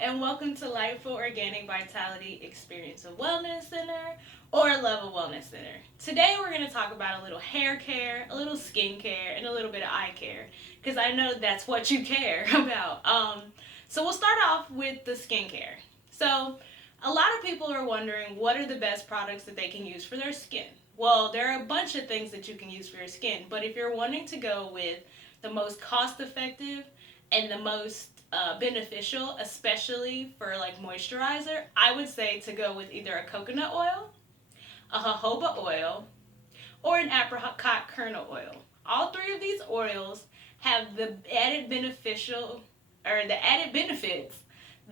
and welcome to Life for Organic Vitality Experience of Wellness Center or L.O.V.E Wellness Center. Today we're going to talk about a little hair care, a little skin care, and a little bit of eye care because I know that's what you care about. So we'll start off with the skincare. So a lot of people are wondering what are the best products that they can use for their skin. Well, there are a bunch of things that you can use for your skin, but if you're wanting to go with the most cost effective and the most beneficial, especially for like moisturizer, I would say to go with either a coconut oil, a jojoba oil, or an apricot kernel oil. All three of these oils have the added beneficial or the added benefits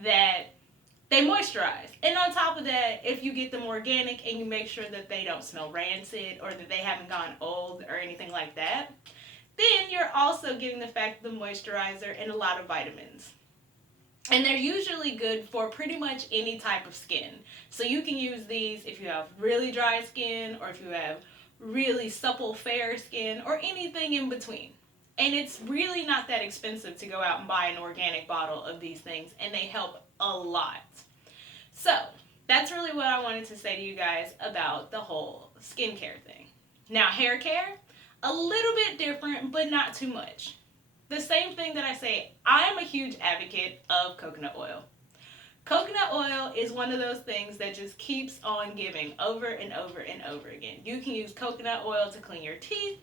that they moisturize. And on top of that, if you get them organic and you make sure that they don't smell rancid or that they haven't gone old or anything like that, then you're also getting the fact of the moisturizer and a lot of vitamins. And they're usually good for pretty much any type of skin. So you can use these if you have really dry skin or if you have really supple fair skin or anything in between. And it's really not that expensive to go out and buy an organic bottle of these things, and they help a lot. So that's really what I wanted to say to you guys about the whole skincare thing. Now, hair care, a little bit different, but not too much. The same thing that I say, I am a huge advocate of coconut oil. Coconut oil is one of those things that just keeps on giving over and over and over again. You can use coconut oil to clean your teeth,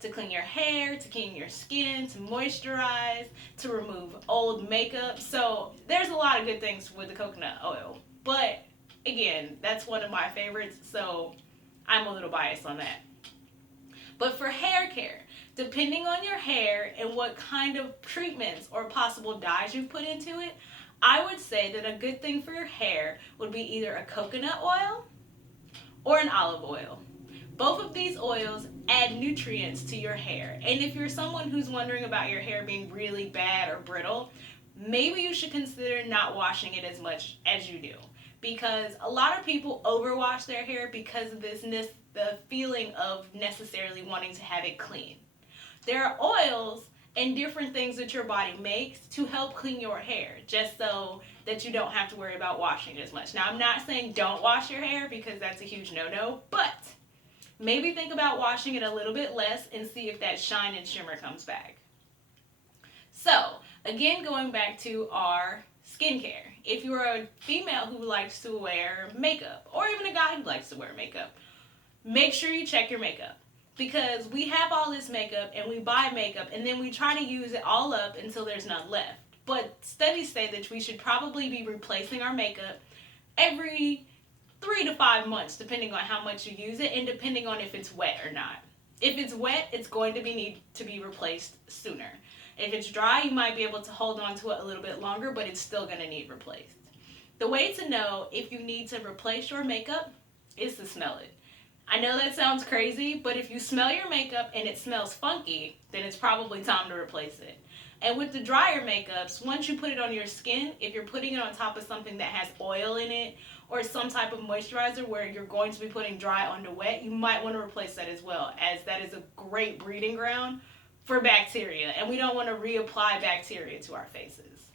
to clean your hair, to clean your skin, to moisturize, to remove old makeup. So there's a lot of good things with the coconut oil. But again, that's one of my favorites, so I'm a little biased on that. But for hair care, depending on your hair and what kind of treatments or possible dyes you've put into it, I would say that a good thing for your hair would be either a coconut oil or an olive oil. Both of these oils add nutrients to your hair. And if you're someone who's wondering about your hair being really bad or brittle, maybe you should consider not washing it as much as you do. Because a lot of people overwash their hair because of the feeling of necessarily wanting to have it clean. There are oils and different things that your body makes to help clean your hair, just so that you don't have to worry about washing it as much. Now, I'm not saying don't wash your hair because that's a huge no-no, but maybe think about washing it a little bit less and see if that shine and shimmer comes back. So, again, going back to our skincare. If you're a female who likes to wear makeup, or even a guy who likes to wear makeup, make sure you check your makeup. Because we have all this makeup and we buy makeup and then we try to use it all up until there's none left. But studies say that we should probably be replacing our makeup every 3 to 5 months, depending on how much you use it and depending on if it's wet or not. If it's wet, it's going to need to be replaced sooner. If it's dry, you might be able to hold on to it a little bit longer, but it's still going to need replaced. The way to know if you need to replace your makeup is to smell it. I know that sounds crazy, but if you smell your makeup and it smells funky, then it's probably time to replace it. And with the drier makeups, once you put it on your skin, if you're putting it on top of something that has oil in it or some type of moisturizer where you're going to be putting dry onto wet, you might want to replace that as well, as that is a great breeding ground for bacteria, and we don't want to reapply bacteria to our faces.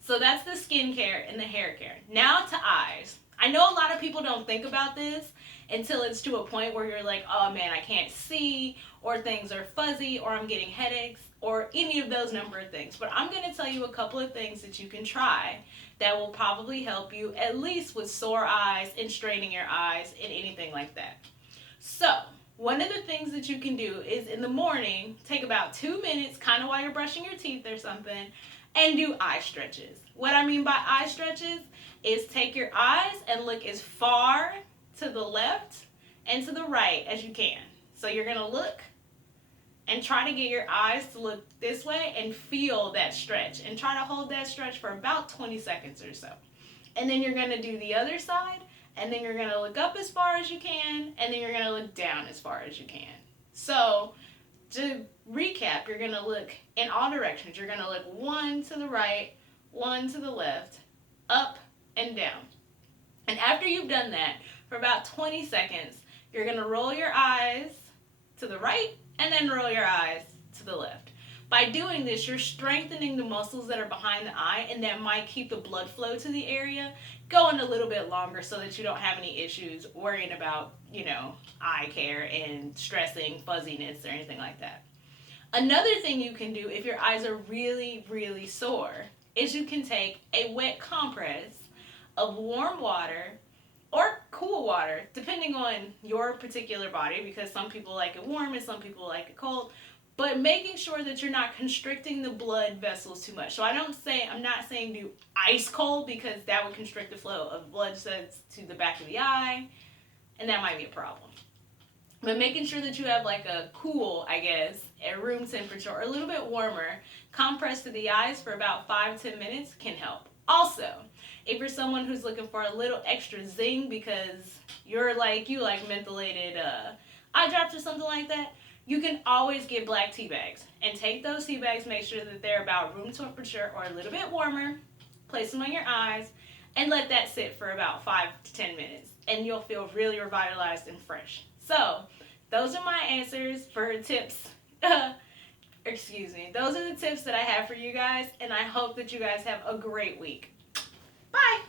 So that's the skincare and the hair care. Now to eyes. I know a lot of people don't think about this until it's to a point where you're like, oh man, I can't see, or things are fuzzy, or I'm getting headaches, or any of those number of things. But I'm going to tell you a couple of things that you can try that will probably help you, at least with sore eyes and straining your eyes and anything like that. So, one of the things that you can do is in the morning, take about 2 minutes, kind of while you're brushing your teeth or something, and do eye stretches. What I mean by eye stretches is take your eyes and look as far to the left and to the right as you can. So you're going to look and try to get your eyes to look this way and feel that stretch. And try to hold that stretch for about 20 seconds or so. And then you're going to do the other side. And then you're going to look up as far as you can. And then you're going to look down as far as you can. So to recap, you're going to look in all directions. You're going to look one to the right, one to the left, up and down. And after you've done that for about 20 seconds, you're going to roll your eyes to the right and then roll your eyes to the left. By doing this, you're strengthening the muscles that are behind the eye and that might keep the blood flow to the area going a little bit longer so that you don't have any issues worrying about, eye care and stressing, fuzziness, or anything like that. Another thing you can do if your eyes are really, really sore is you can take a wet compress of warm water or cool water, depending on your particular body, because some people like it warm and some people like it cold. But making sure that you're not constricting the blood vessels too much. So I'm not saying do ice cold because that would constrict the flow of blood cells to the back of the eye, and that might be a problem. But making sure that you have like a cool, I guess, at room temperature or a little bit warmer, compress to the eyes for about 5-10 minutes can help. Also, if you're someone who's looking for a little extra zing because you like mentholated eye drops or something like that, you can always get black tea bags and take those tea bags. Make sure that they're about room temperature or a little bit warmer. Place them on your eyes and let that sit for about 5 to 10 minutes, and you'll feel really revitalized and fresh. So, those are my answers for tips. Excuse me. Those are the tips that I have for you guys, and I hope that you guys have a great week. Bye!